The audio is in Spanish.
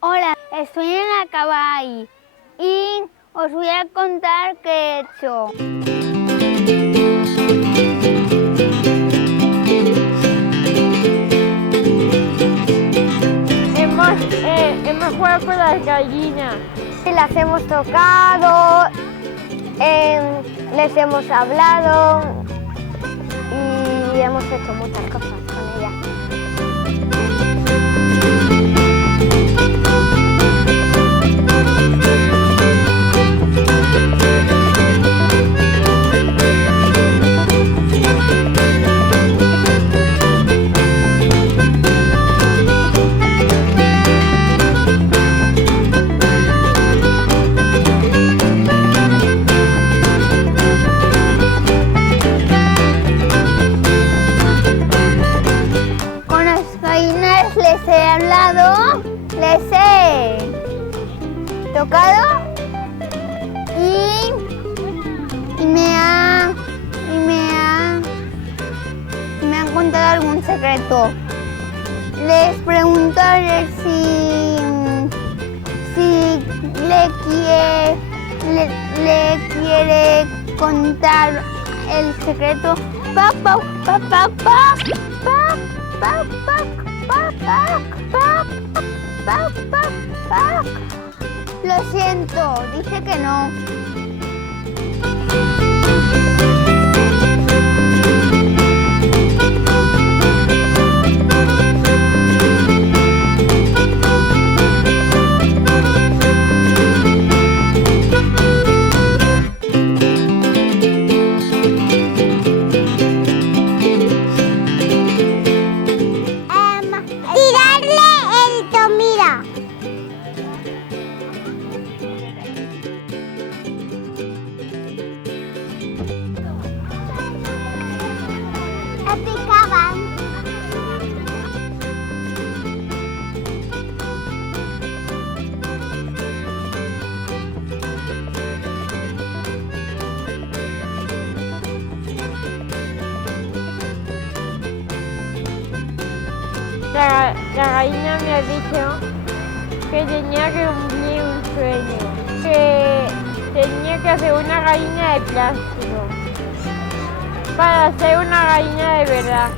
Hola, estoy en la cabaña y os voy a contar qué he hecho. Hemos jugado con las gallinas. Las hemos tocado, les hemos hablado y hemos hecho muchas cosas con ellas. Les he hablado, les he tocado y me han contado algún secreto. Les preguntaré si le quiere contar el secreto. Lo siento, dice que no. Picaban. La gallina me ha dicho que tenía que cumplir un sueño, que tenía que hacer una gallina de plástico para ser una gallina de verdad.